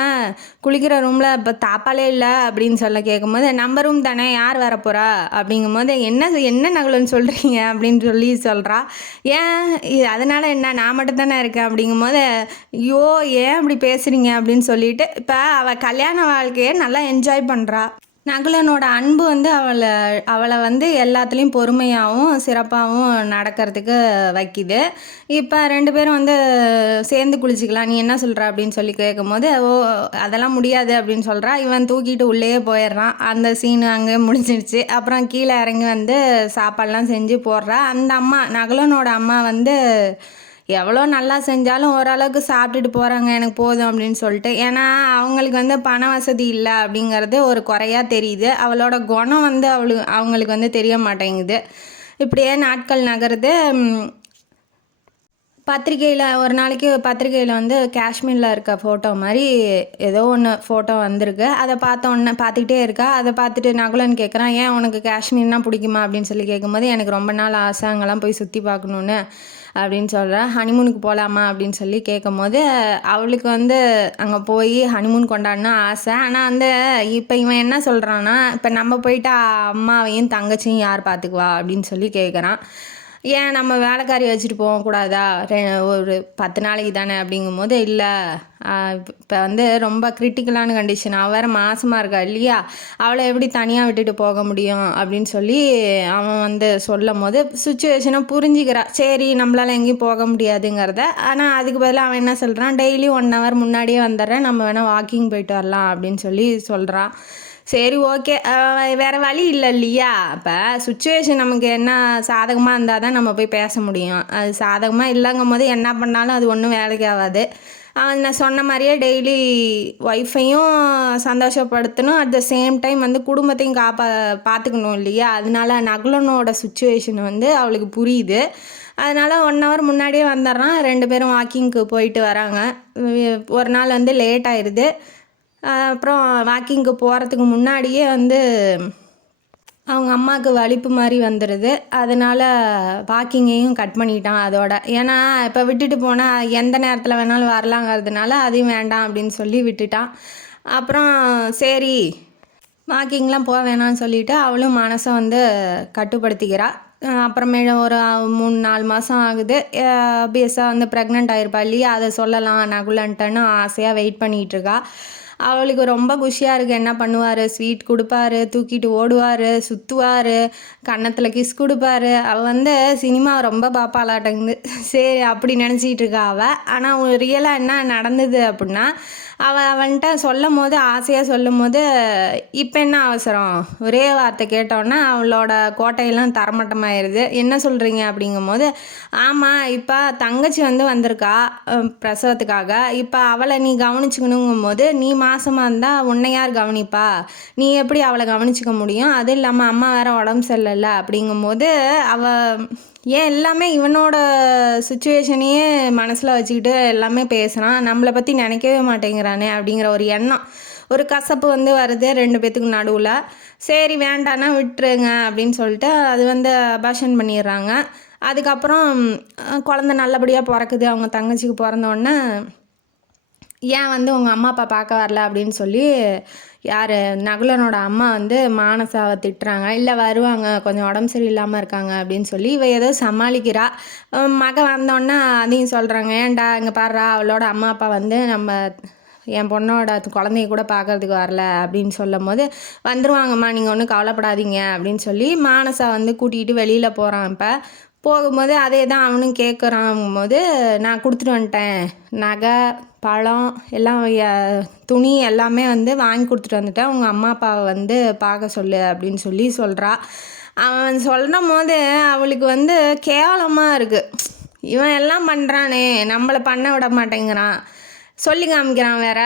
குளிக்கிற ரூமில் இப்போ தாப்பாலே இல்லை அப்படின்னு கேட்கும் போது, நம்ம ரூம் தானே, யார் வரப்போகிறா அப்படிங்கும் போது, என்ன நகுலன்னு சொல்கிறீங்க அப்படின்னு சொல்கிறா. ஏன் அதனால் என்ன, நான் மட்டும் தானே இருக்கேன் அப்படிங்கும் போது, ஐயோ ஏன் அப்படி பேசுகிறீங்க அப்படின்னு சொல்லிட்டு இப்போ அவள் கல்யாண வாழ்க்கையை நல்லா என்ஜாய் பண்ணுறா. நகுலனோட அன்பு வந்து அவளை வந்து எல்லாத்துலேயும் பொறுமையாகவும் சிறப்பாகவும் நடக்கிறதுக்கு வைக்கிது. இப்போ 2 பேரும் வந்து சேர்ந்து குளிச்சிக்கலாம், நீ என்ன சொல்கிற அப்படின்னு சொல்லி கேட்கும் போது, அதெல்லாம் முடியாது அப்படின்னு சொல்கிறா. இவன் தூக்கிட்டு உள்ளேயே போயிடுறான். அந்த சீனு அங்கே முடிஞ்சிடுச்சு. அப்புறம் கீழே இறங்கி வந்து சாப்பாடெலாம் செஞ்சு போடுறா. அந்த அம்மா, நகுலனோட அம்மா வந்து எவ்வளோ நல்லா செஞ்சாலும் ஓரளவுக்கு சாப்பிட்டுட்டு போகிறாங்க, எனக்கு போதும் அப்படின்னு சொல்லிட்டு. ஏன்னா அவங்களுக்கு வந்து பண வசதி இல்லை அப்படிங்கிறது ஒரு குறையாக தெரியுது. அவளோட குணம் வந்து அவங்களுக்கு வந்து தெரிய மாட்டேங்குது. இப்படியே நாட்கள் நகருது. ஒரு நாளைக்கு பத்திரிக்கையில் வந்து காஷ்மீரில் இருக்க ஃபோட்டோ மாதிரி ஏதோ ஒன்று ஃபோட்டோ வந்திருக்கு. அதை பார்த்துக்கிட்டே இருக்கா. அதை பார்த்துட்டு நகுலன் கேட்குறான், ஏன் உனக்கு காஷ்மீர்னா பிடிக்குமா அப்படின்னு சொல்லி கேட்கும்போது, எனக்கு ரொம்ப நாள் ஆசை அங்கெல்லாம் போய் சுற்றி பார்க்கணுன்னு அப்படின்னு சொல்கிறேன். ஹனிமூனுக்கு போகலாமா அப்படின்னு சொல்லி கேட்கும் போது, அவளுக்கு வந்து அங்கே போய் ஹனிமூன் கொண்டாடணும் ஆசை. ஆனால் வந்து இப்போ இவன் என்ன சொல்கிறான்னா, இப்போ நம்ம போயிட்டு அம்மாவையும் தங்கச்சியும் யார் பார்த்துக்குவா அப்படின்னு சொல்லி கேட்குறான். ஏன் நம்ம வேலைக்காரி வச்சுட்டு போகக்கூடாதா, ஒரு 10 நாளைக்கு தானே அப்படிங்கும் போது, இல்லை இப்போ வந்து ரொம்ப கிரிட்டிக்கலான கண்டிஷன், அவள் வேறு மாசமாக இருக்கா இல்லையா, அவளை எப்படி தனியாக விட்டுட்டு போக முடியும் அப்படின்னு சொல்லி அவன் வந்து சொல்லும் போது சுச்சுவேஷனை புரிஞ்சுக்கிறா. சரி நம்மளால் எங்கேயும் போக முடியாதுங்கிறத. ஆனால் அதுக்கு பதிலாக அவன் என்ன சொல்கிறான், டெய்லி 1 ஹவர் முன்னாடியே வந்துடுறேன், நம்ம வேணால் வாக்கிங் போயிட்டு வரலாம் அப்படின்னு சொல்லி சொல்கிறான். சரி ஓகே, வேறு வழி இல்லை இல்லையா. இப்போ சுச்சுவேஷன் நமக்கு என்ன சாதகமாக இருந்தால் தான் நம்ம போய் பேச முடியும். அது சாதகமாக இல்லைங்கும் போது என்ன பண்ணாலும் அது ஒன்றும் வேலைக்கு ஆகாது. நான் சொன்ன மாதிரியே டெய்லி ஒய்ஃபையும் சந்தோஷப்படுத்தணும், அட் த சேம் டைம் வந்து குடும்பத்தையும் பார்த்துக்கணும் இல்லையா. அதனால நகுலனோட சுச்சுவேஷன் வந்து அவளுக்கு புரியுது. அதனால் 1 ஹவர் முன்னாடியே வந்துடுறான். 2 பேரும் வாக்கிங்க்கு போயிட்டு வராங்க. ஒரு நாள் வந்து லேட் ஆயிடுது. அப்புறம் வாக்கிங்க்கு போகிறதுக்கு முன்னாடியே வந்து அவங்க அம்மாவுக்கு வலிப்பு மாதிரி வந்துடுது. அதனால் வாக்கிங்கையும் கட் பண்ணிட்டான் அதோட. ஏன்னா இப்போ விட்டுட்டு போனால் எந்த நேரத்தில் வேணாலும் வரலாங்கிறதுனால அதையும் வேண்டாம் அப்படின்னு சொல்லி விட்டுட்டான். அப்புறம் சரி வாக்கிங்லாம் போக வேணாம்னு சொல்லிவிட்டு அவளும் மனசை வந்து கட்டுப்படுத்திக்கிறா. அப்புறமேல ஒரு 3-4 மாதம் ஆகுது. ஆப்வியஸாக வந்து ப்ரெக்னென்ட் ஆகிருப்பா இல்லையா, அதை சொல்லலாம் நகுலன்ட்டன்னு ஆசையாக வெயிட் பண்ணிகிட்ருக்கா. அவளுக்கு ரொம்ப குஷியாக இருக்குது. என்ன பண்ணுவார், ஸ்வீட் கொடுப்பாரு, தூக்கிட்டு ஓடுவார், சுற்றுவார், கன்னத்தில் கிஸ் கொடுப்பாரு. அவள் வந்து சினிமா ரொம்ப பாப்பாளாட்டங்குது. சரி அப்படி நினச்சிக்கிட்டு இருக்கா அவள். ஆனால் ரியலாக என்ன நடந்தது அப்படின்னா, அவன்கிட்ட சொல்லும் போது, ஆசையாக சொல்லும் போது, இப்போ என்ன அவசரம், ஒரே வார்த்தை கேட்டோன்னா அவளோட கோட்டையெல்லாம் தரமட்டமாயிருது. என்ன சொல்கிறீங்க அப்படிங்கும் போது, ஆமாம் இப்போ தங்கச்சி வந்து வந்திருக்கா பிரசவத்துக்காக, இப்போ அவளை நீ கவனிச்சுக்கணுங்கும் போது, நீ மாசமாக இருந்தால் உன்னை யார் கவனிப்பா, நீ எப்படி அவளை கவனிச்சிக்க முடியும், அதுவும் இல்லாமல் அம்மா வேற உடம்பு சரியில்லை அப்படிங்கும்போது அவள் ஏன் எல்லாமே இவனோட சுச்சுவேஷனையே மனசில் வச்சுக்கிட்டு எல்லாமே பேசுகிறான், நம்மளை பற்றி நினைக்கவே மாட்டேங்கிறானே அப்படிங்கிற ஒரு எண்ணம். ஒரு கசப்பு வந்து வருது 2 பேத்துக்கு நடுவில். சரி வேண்டான்னா விட்டுருங்க அப்படின்னு சொல்லிட்டு அது வந்து அபார்ஷன் பண்ணிடுறாங்க. அதுக்கப்புறம் குழந்த நல்லபடியாக பிறக்குது. அவங்க தங்கச்சிக்கு பிறந்தோடனே ஏன் வந்து உங்கள் அம்மா அப்பா பார்க்க வரல அப்படின்னு சொல்லி யார் நகுலனோட அம்மா வந்து மானசாவை திட்டுறாங்க. இல்லை வருவாங்க, கொஞ்சம் உடம்பு சரியில்லாமல் இருக்காங்க அப்படின்னு சொல்லி இவ ஏதோ சமாளிக்கிறா. மகன் வந்தோடனே அதையும் சொல்கிறாங்க, ஏன்டா இங்கே பாடுறா அவளோட அம்மா அப்பா வந்து நம்ம என் பொண்ணோட குழந்தைய கூட பார்க்கறதுக்கு வரல அப்படின்னு சொல்லும் போது, வந்துருவாங்கம்மா நீங்கள் ஒன்றும் கவலைப்படாதீங்க அப்படின்னு சொல்லி மானசா வந்து கூட்டிகிட்டு வெளியில் போகிறான். இப்போ போகும்போது அதே தான் அவனும் கேட்குறாங்கும்போது, நான் கொடுத்துட்டு வந்துட்டேன், நகை பழம் எல்லாம் துணி எல்லாமே வந்து வாங்கி கொடுத்துட்டு வந்துட்டேன், உங்கள் அம்மா அப்பாவை வந்து பார்க்க சொல்லு அப்படின்னு சொல்லி சொல்கிறா. அவன் சொல்லும் போது அவளுக்கு வந்து கேவலமாக இருக்குது. இவன் எல்லாம் பண்ணுறானே நம்மளை பண்ண விட மாட்டேங்கிறான், சொல்லி காமிக்கிறான் வேற.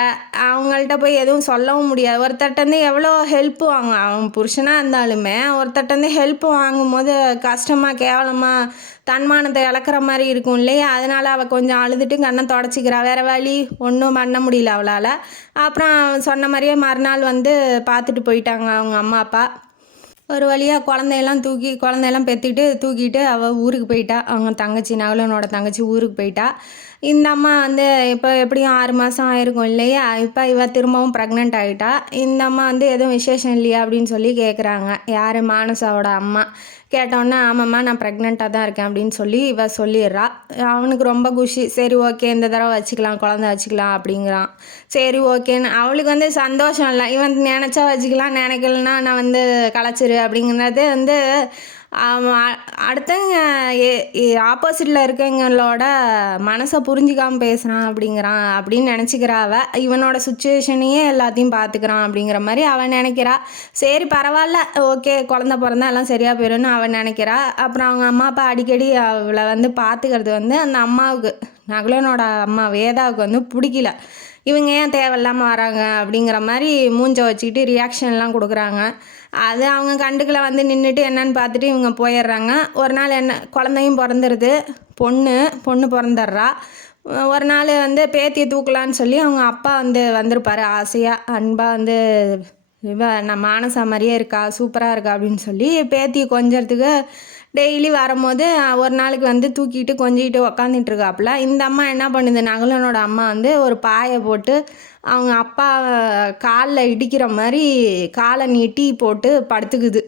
அவங்கள்ட்ட போய் எதுவும் சொல்லவும் முடியாது. ஒருத்தட்டேருந்து எவ்வளோ ஹெல்ப்பு வாங்க, அவன் புருஷனாக இருந்தாலுமே ஒருத்தட்டேருந்து ஹெல்ப்பு வாங்கும்போது கஷ்டமாக கேவலமாக தன்மானத்தை இழக்கிற மாதிரி இருக்கும் இல்லையா? அதனால் அவள் கொஞ்சம் அழுதுட்டு கண்ணை தொடச்சிக்கிறா. வேறு வழி ஒன்றும் பண்ண முடியல அவளால். அப்புறம் சொன்ன மாதிரியே மறுநாள் வந்து பார்த்துட்டு போயிட்டாங்க அவங்க அம்மா அப்பா. ஒரு வழியாக குழந்தையெல்லாம் பெற்றுக்கிட்டு தூக்கிட்டு அவள் ஊருக்கு போயிட்டா. அவங்க தங்கச்சி நகுலனோட தங்கச்சி ஊருக்கு போயிட்டா. இந்த அம்மா வந்து இப்போ எப்படியும் 6 மாதம் ஆயிருக்கும் இல்லையா? இப்போ இவ திரும்பவும் ப்ரெக்னென்ட் ஆகிட்டா. இந்த அம்மா வந்து எதுவும் விசேஷம் இல்லையா அப்படின்னு சொல்லி கேட்குறாங்க. யார் மானசாவோட அம்மா. கேட்டோன்னே ஆமாம்மா நான் ப்ரெக்னெண்ட்டாக தான் இருக்கேன் அப்படின்னு சொல்லி இவ சொல்லிடுறா. அவனுக்கு ரொம்ப குஷி. சரி ஓகே இந்த தடவை வச்சுக்கலாம், குழந்தை வச்சுக்கலாம் அப்படிங்கிறான். சரி ஓகேன்னு அவளுக்கு வந்து சந்தோஷம் இல்லை. இவன் நினச்சா வச்சுக்கலாம், நினைக்கலன்னா நான் வந்து கலைச்சிரு அப்படிங்கிறது வந்து அடுத்தவங்க ஆப்போசிட்டில் இருக்கவங்களோட மனசை புரிஞ்சிக்காமல் பேசுகிறான் அப்படிங்கிறான் அப்படின்னு நினச்சிக்கிறாவ. இவனோட சுச்சுவேஷனையே எல்லாத்தையும் பார்த்துக்கிறான் அப்படிங்கிற மாதிரி அவன் நினைக்கிறா. சரி பரவாயில்ல, ஓகே குழந்த பிறந்தா எல்லாம் சரியாக போயிடும்னு அவன் நினைக்கிறா. அப்புறம் அவங்க அம்மா அப்பா அடிக்கடி அவளை வந்து பார்த்துக்கிறது வந்து அந்த அம்மாவுக்கு, நகுலனோட அம்மா வேதாவுக்கு வந்து பிடிக்கல. இவங்க ஏன் தேவையில்லாமல் வராங்க அப்படிங்கிற மாதிரி மூஞ்சை வச்சுக்கிட்டு ரியாக்ஷன்லாம் கொடுக்குறாங்க. அது அவங்க கண்டுக்களை வந்து நின்றுட்டு என்னன்னு பார்த்துட்டு இவங்க போயிடுறாங்க. ஒரு நாள் குழந்தையும் பிறந்துடுது. பொண்ணு பிறந்துடுறா. ஒரு நாள் வந்து பேத்தியை தூக்கலான்னு சொல்லி அவங்க அப்பா வந்து வந்திருப்பார். ஆசையாக அன்பாக வந்து நம்ம மானசா மாதிரியே இருக்கா, சூப்பராக இருக்கா அப்படின்னு சொல்லி பேத்தியை கொஞ்சறதுக்கு டெய்லி வரும்போது ஒரு நாளைக்கு வந்து தூக்கிட்டு கொஞ்சிக்கிட்டு உக்காந்துட்டு இருக்காப்புல. இந்த அம்மா என்ன பண்ணுது, நகுலனோட அம்மா வந்து ஒரு பாயை போட்டு அவங்க அப்பா காலில் இடிக்கிற மாதிரி காலை நீட்டி போட்டு படுத்துக்குது.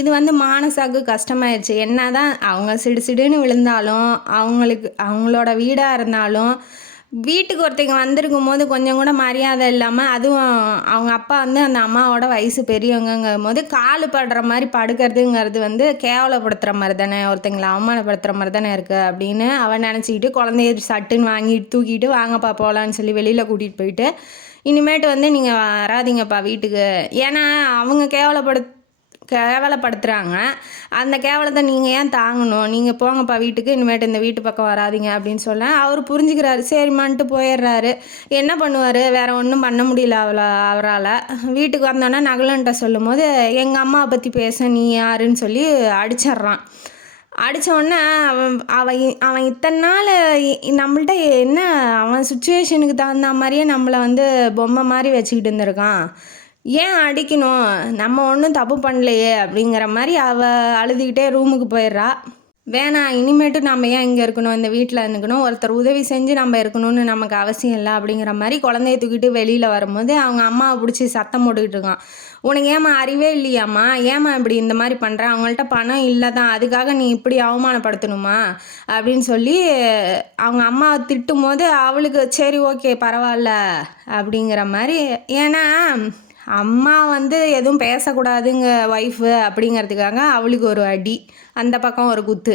இது வந்து மானசாவுக்கு கஷ்டமாயிடுச்சு. என்ன தான் அவங்க சிடுன்னு விழுந்தாலும் அவங்களோட வீடாக இருந்தாலும் வீட்டுக்கு ஒருத்தங்க வந்திருக்கும் போது கொஞ்சம் கூட மரியாதை இல்லாமல், அதுவும் அவங்க அப்பா வந்து அந்த அம்மாவோட வயசு பெரியவங்கங்கும் போது காலு படுற மாதிரி படுக்கிறதுங்கிறது வந்து கேவலப்படுத்துகிற மாதிரி தானே, ஒருத்தங்களை அவமானப்படுத்துகிற மாதிரி தானே இருக்குது அப்படின்னு அவன் நினச்சிக்கிட்டு குழந்தைய சட்டுன்னு வாங்கிட்டு தூக்கிட்டு வாங்கப்பா போகலான்னு சொல்லி வெளியில் கூட்டிகிட்டு போயிட்டு, இனிமேட்டு வந்து நீங்கள் வராதிங்கப்பா வீட்டுக்கு, ஏன்னா அவங்க கேவலப்படுத்துகிறாங்க, அந்த கேவலத்தை நீங்கள் ஏன் தாங்கணும், நீங்கள் போங்கப்பா வீட்டுக்கு, இனிமேட்டு இந்த வீட்டு பக்கம் வராதிங்க அப்படின்னு சொல்ல அவர் புரிஞ்சுக்கிறாரு. சரிம்மான்ட்டு போயிடுறாரு. என்ன பண்ணுவார், வேறு ஒன்றும் பண்ண முடியல அவரால். வீட்டுக்கு வந்தோன்னா நகுலன்ட்ட சொல்லும் போது எங்கள் அம்மாவை பற்றி பேச நீ யாருன்னு சொல்லி அடிச்சிட்றான். அடித்தோடனே அவன் இத்தனை நாள் நம்மள்ட்ட என்ன அவன் சுச்சுவேஷனுக்கு தகுந்த மாதிரியே நம்மளை வந்து பொம்மை மாதிரி வச்சுக்கிட்டு இருந்திருக்கான், ஏன் அடிக்கணும், நம்ம ஒன்றும் தப்பு பண்ணலையே அப்படிங்கிற மாதிரி அவள் அழுதுகிட்டே ரூமுக்கு போயிடுறா. வேணாம் இனிமேட்டு நம்ம ஏன் இங்கே இருக்கணும், இந்த வீட்டில் இருக்கணும், ஒருத்தர் உதவி செஞ்சு நம்ம இருக்கணும்னு நமக்கு அவசியம் இல்லை அப்படிங்கிற மாதிரி குழந்தைய தூக்கிட்டு வெளியில் வரும்போது அவங்க அம்மாவை பிடிச்சி சத்தம் போட்டுக்கிட்டு இருக்கான். உனக்கு ஏமா அறிவே இல்லையாம்மா, ஏமா இப்படி இந்த மாதிரி பண்ணுற, அவங்கள்ட்ட பணம் இல்லை தான், அதுக்காக நீ இப்படி அவமானப்படுத்தணுமா அப்படின்னு சொல்லி அவங்க அம்மாவை திட்டும் போது அவளுக்கு சரி ஓகே பரவாயில்ல அப்படிங்கிற மாதிரி, ஏன்னா அம்மா வந்து எதுவும் பேசக்கூடாதுங்க ஒய்ஃபு அப்படிங்கிறதுக்காக அவளுக்கு ஒரு அடி, அந்த பக்கம் ஒரு குத்து,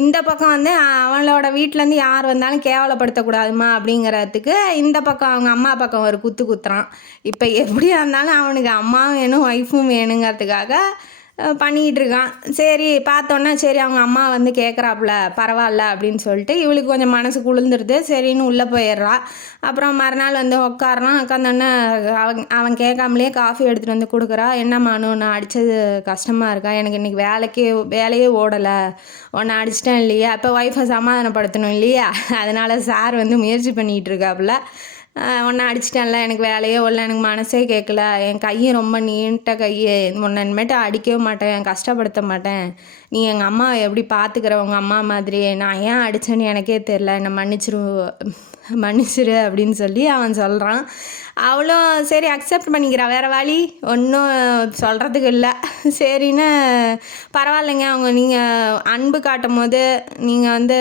இந்த பக்கம் வந்து அவளோட வீட்டிலேருந்து யார் வந்தாலும் கேவலப்படுத்தக்கூடாதுமா அப்படிங்கிறதுக்கு இந்த பக்கம் அவங்க அம்மா பக்கம் ஒரு குத்துறான். இப்போ எப்படியா இருந்தாலும் அவனுக்கு அம்மாவும் வேணும் ஒய்ஃபும் வேணுங்கிறதுக்காக பண்ணிக்கிட்டு இருக்கான். சரி பார்த்தோன்னா சரி அவங்க அம்மா வந்து கேட்குறாப்புல பரவாயில்ல அப்படின்னு சொல்லிட்டு இவளுக்கு கொஞ்சம் மனசு குளிர்ந்துடுது. சரின்னு உள்ளே போயிடுறா. அப்புறம் மறுநாள் வந்து உட்காடுறான். உட்காந்தோன்னே அவன் கேட்காமலே காஃபி எடுத்துகிட்டு வந்து கொடுக்குறா. என்ன மானு நான் அடித்தது கஷ்டமாக இருக்கா, எனக்கு இன்றைக்கி வேலையே ஓடலை, உன்னை அடிச்சிட்டேன் இல்லையா, இப்போ ஒய்ஃபை சமாதானப்படுத்தணும் இல்லையா, அதனால் சார் வந்து முயற்சி பண்ணிகிட்டு இருக்காப்புல. உன்னை அடிச்சிட்டேன்ல, எனக்கு வேலையே இல்லை, எனக்கு மனசே கேட்கல, என் கையும் ரொம்ப நீண்ட கை, உன்னை இனிமேட்டு அடிக்கவே மாட்டேன், கஷ்டப்படுத்த மாட்டேன், நீ எங்கள் அம்மாவை எப்படி பார்த்துக்கிற உங்கள் அம்மா மாதிரி, நான் ஏன் அடித்தேன்னு எனக்கே தெரில, என்னை மன்னிச்சிரு அப்படின்னு சொல்லி அவன் சொல்கிறான். அவளும் சரி அக்செப்ட் பண்ணிக்கிறா, வேறு வழி ஒன்றும் சொல்கிறதுக்கு இல்லை. சரின்னு பரவாயில்லைங்க, நீங்கள் அன்பு காட்டும் போது, நீங்கள் வந்து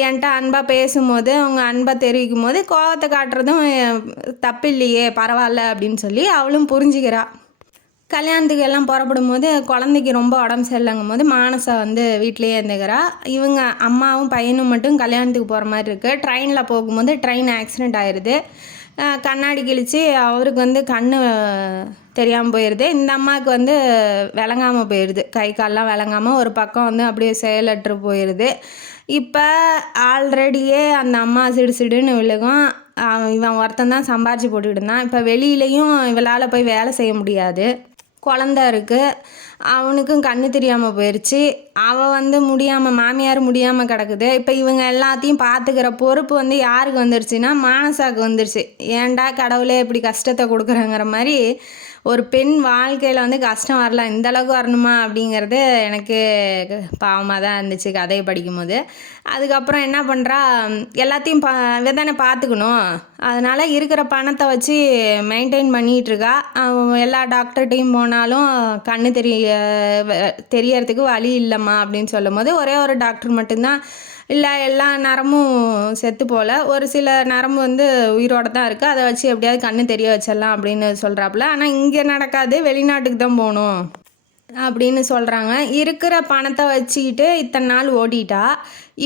என்கிட்ட அன்பாக பேசும்போது, அவங்க அன்பை தெரிவிக்கும் போது கோவத்தை காட்டுறதும் தப்பு இல்லையே, பரவாயில்ல அப்படின்னு சொல்லி அவளும் புரிஞ்சுக்கிறா. கல்யாணத்துக்கு எல்லாம் புறப்படும் போது குழந்தைக்கு ரொம்ப உடம்பு சரியில்லைங்கும் போது மானசா வந்து வீட்டிலேயே இருந்துக்கிறா. இவங்க அம்மாவும் பையனும் மட்டும் கல்யாணத்துக்கு போகிற மாதிரி இருக்குது. ட்ரெயினில் போகும்போது ட்ரெயின் ஆக்சிடெண்ட் ஆயிடுது. கண்ணாடி கிழிச்சு அவருக்கு வந்து கண் தெரியாமல் போயிடுது. இந்த அம்மாவுக்கு வந்து விளங்காமல் போயிடுது, கை கால்லாம் விளங்காமல் ஒரு பக்கம் வந்து அப்படியே செயலற்று போயிடுது. இப்போ ஆல்ரெடியே அந்த அம்மா சிடுன்னு விழுகும். இவன் ஒருத்தன் தான் சம்பாரிச்சு போட்டுக்கிட்டு இருந்தான். இப்போ வெளியிலையும் இவளால் போய் வேலை செய்ய முடியாது, குழந்த இருக்குது, அவனுக்கும் கண்ணு தெரியாமல் போயிடுச்சு. அவள் வந்து முடியாமல், மாமியார் முடியாமல் கிடக்குது. இப்போ இவங்க எல்லாத்தையும் பார்த்துக்கிற பொறுப்பு வந்து யாருக்கு வந்துடுச்சுன்னா மானசாவுக்கு வந்துடுச்சு. ஏன்டா கடவுளே இப்படி கஷ்டத்தை கொடுக்குறேங்கிற மாதிரி. ஒரு பெண் வாழ்க்கையில் வந்து கஷ்டம் வரலாம், இந்தளவுக்கு வரணுமா அப்படிங்கிறது எனக்கு பாவமாக தான் இருந்துச்சு கதையை படிக்கும்போது. அதுக்கப்புறம் என்ன பண்ணுறா, எல்லாத்தையும் தானே பார்த்துக்கணும், அதனால் இருக்கிற பணத்தை வச்சு மெயின்டைன் பண்ணிகிட்ருக்கா. எல்லா டாக்டர்கிட்டையும் போனாலும் கண்ணு தெரியறதுக்கு வழி இல்லைம்மா அப்படின்னு சொல்லும் போது ஒரே ஒரு டாக்டர் மட்டும்தான், இல்லை எல்லா நரமும் செத்து போல், ஒரு சில நரம்பு வந்து உயிரோடு தான் இருக்குது, அதை வச்சு எப்படியாவது கண்ணு தெரிய வச்சிடலாம் அப்படின்னு சொல்கிறாப்புல. ஆனால் இங்கே நடக்காது, வெளிநாட்டுக்கு தான் போகணும் அப்படின்னு சொல்கிறாங்க. இருக்கிற பணத்தை வச்சுக்கிட்டு இத்தனை நாள் ஓடிட்டா.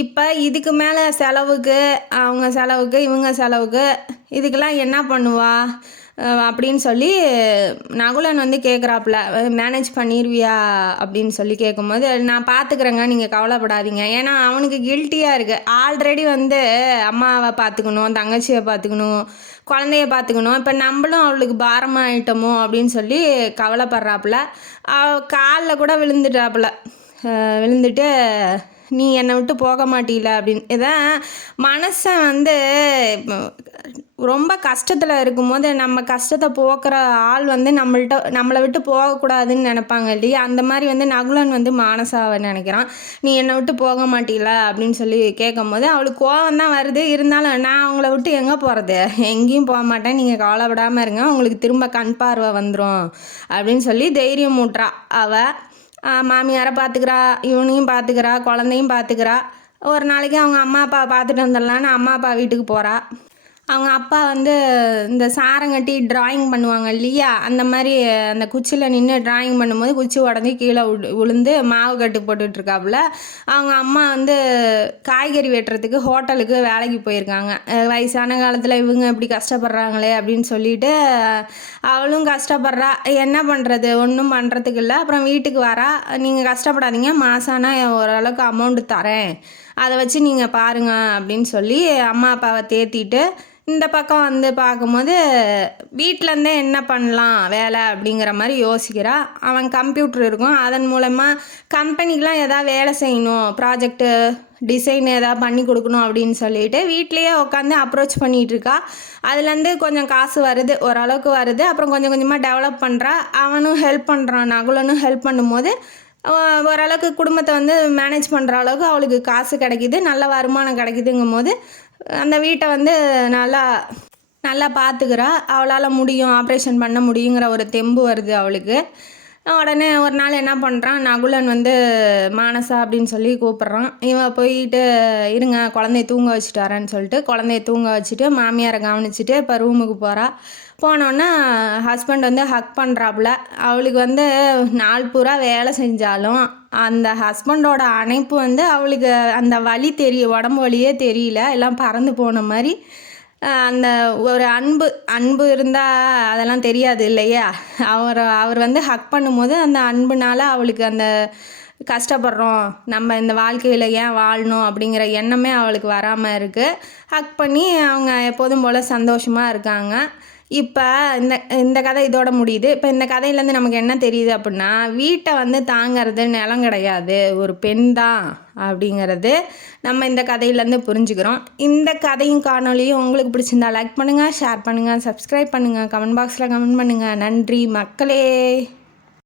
இப்போ இதுக்கு மேலே செலவுக்கு, அவங்க செலவுக்கு, இவங்க செலவுக்கு, இதுக்கெல்லாம் என்ன பண்ணுவா அப்படின்னு சொல்லி நகுலன் வந்து கேட்குறாப்புல, மேனேஜ் பண்ணிடுவியா அப்படின்னு சொல்லி கேட்கும்போது, நான் பார்த்துக்குறேங்க, நீங்கள் கவலைப்படாதீங்க. ஏன்னா அவனுக்கு கில்ட்டியாக இருக்குது. ஆல்ரெடி வந்து அம்மாவை பார்த்துக்கணும், தங்கச்சியை பார்த்துக்கணும், குழந்தைய பார்த்துக்கணும், இப்போ நம்மளும் அவளுக்கு பாரமாக ஆகிட்டோமோ அப்படின்னு சொல்லி கவலைப்படுறாப்புல. காலில் கூட விழுந்துட்டு நீ என்னை விட்டு போக மாட்டீல அப்படின்னு. இதான் மனசை வந்து ரொம்ப கஷ்டத்தில் இருக்கும்போது நம்ம கஷ்டத்தை போக்குற ஆள் வந்து நம்மளை விட்டு போகக்கூடாதுன்னு நினைப்பாங்க இல்லையா, அந்த மாதிரி வந்து நகுலன் வந்து மானசாவை நினைக்கிறான். நீ என்னை விட்டு போக மாட்டீல அப்படின்னு சொல்லி கேட்கும் போது அவளுக்கு கோவம் தான் வருது. இருந்தாலும் நான் அவங்கள விட்டு எங்கே போகிறது, எங்கேயும் போக மாட்டேன், நீங்கள் கவலைப்படாமல் இருங்க, உங்களுக்கு திரும்ப கண் பார்வை வந்துடும் அப்படின்னு சொல்லி தைரியம் மூட்டுறா. அவள் மாமியாரை பார்த்துக்கிறா, இவனையும் பார்த்துக்கிறா, குழந்தையும் பார்த்துக்கிறா. ஒரு நாளைக்கு அவங்க அம்மா அப்பா பார்த்துட்டு வந்துடலான்னு அம்மா அப்பா வீட்டுக்கு போகிறா. அவங்க அப்பா வந்து இந்த சாரங்கட்டி ட்ராயிங் பண்ணுவாங்க இல்லையா, அந்த மாதிரி அந்த குச்சியில் நின்று ட்ராயிங் பண்ணும்போது குச்சி உடஞ்சி கீழே விழுந்து மாவு கட்டு போட்டுட்ருக்காப்புல. அவங்க அம்மா வந்து காய்கறி வெட்டுறதுக்கு ஹோட்டலுக்கு வேலைக்கு போயிருக்காங்க. வயசான காலத்தில் இவங்க இப்படி கஷ்டப்படுறாங்களே அப்படின்னு சொல்லிட்டு அவளும் கஷ்டப்படுறா. என்ன பண்ணுறது, ஒன்றும் பண்ணுறதுக்கு இல்லை. அப்புறம் வீட்டுக்கு வரா, நீங்கள் கஷ்டப்படாதீங்க, மாசானா ஓரளவுக்கு அமௌண்ட்டு தரேன், அதை வச்சு நீங்கள் பாருங்க அப்படின்னு சொல்லி அம்மா அப்பாவை தேத்திட்டு இந்த பக்கம் வந்து பார்க்கும்போது வீட்டிலேருந்தே என்ன பண்ணலாம் வேலை அப்படிங்கிற மாதிரி யோசிக்கிறா. அவன் கம்ப்யூட்டர் இருக்கும், அதன் மூலமாக கம்பெனிக்கெலாம் எதாவது வேலை செய்யணும், ப்ராஜெக்ட்டு டிசைன் எதாவது பண்ணி கொடுக்கணும் அப்படின்னு சொல்லிட்டு வீட்லேயே உட்காந்து அப்ரோச் பண்ணிகிட்ருக்கா. அதுலேருந்து கொஞ்சம் காசு வருது, ஓரளவுக்கு வருது. அப்புறம் கொஞ்சம் கொஞ்சமாக டெவலப் பண்ணுறா. அவனும் ஹெல்ப் பண்ணுறான், நகுலனும் ஹெல்ப் பண்ணும்போது ஓரளவுக்கு குடும்பத்தை வந்து மேனேஜ் பண்ணுற அளவுக்கு அவளுக்கு காசு கிடைக்கிது, நல்ல வருமானம் கிடைக்குதுங்கும் போது அந்த வீட்டை வந்து நல்லா பார்த்துக்கிறா. அவளால் முடியும், ஆப்ரேஷன் பண்ண முடியுங்கிற ஒரு தெம்பு வருது அவளுக்கு. உடனே ஒரு நாள் என்ன பண்ணுறான், நகுலன் வந்து மானசா அப்படின்னு சொல்லி கூப்பிட்றான். இவன் போயிட்டு இருங்க குழந்தைய தூங்க வச்சுட்டு வரேன்னு சொல்லிட்டு குழந்தைய தூங்க வச்சுட்டு மாமியாரை கவனிச்சுட்டு இப்போ ரூமுக்கு போகிறா. போனோன்னா ஹஸ்பண்ட் வந்து ஹக் பண்ணுறாப்புல. அவளுக்கு வந்து நாள் பூரா வேலை செஞ்சாலும் அந்த ஹஸ்பண்டோட அணைப்பு வந்து அவளுக்கு அந்த வலி உடம்பு வலியே தெரியல, எல்லாம் பறந்து போன மாதிரி. அந்த ஒரு அன்பு இருந்தால் அதெல்லாம் தெரியாது இல்லையா. அவர் வந்து ஹக் பண்ணும்போது அந்த அன்புனால அவளுக்கு அந்த கஷ்டப்படுறோம், நம்ம இந்த வாழ்க்கையில் ஏன் வாழணும் அப்படிங்கிற எண்ணமே அவளுக்கு வராமல் இருக்குது. ஹக் பண்ணி அவங்க எப்போதும் போல் சந்தோஷமாக இருக்காங்க. இப்போ இந்த இந்த கதை இதோட முடியுது. இப்போ இந்த கதையிலேருந்து நமக்கு என்ன தெரியுது அப்படின்னா, வீட்டை வந்து தாங்கிறது நிலம் கிடையாது, ஒரு பெண் தான் அப்படிங்கிறது நம்ம இந்த கதையிலேருந்து புரிஞ்சுக்கிறோம். இந்த கதையும் காணொலியும் உங்களுக்கு பிடிச்சிருந்தா லைக் பண்ணுங்கள், ஷேர் பண்ணுங்கள், சப்ஸ்கிரைப் பண்ணுங்கள், கமெண்ட் பாக்ஸில் கமெண்ட் பண்ணுங்கள். நன்றி மக்களே.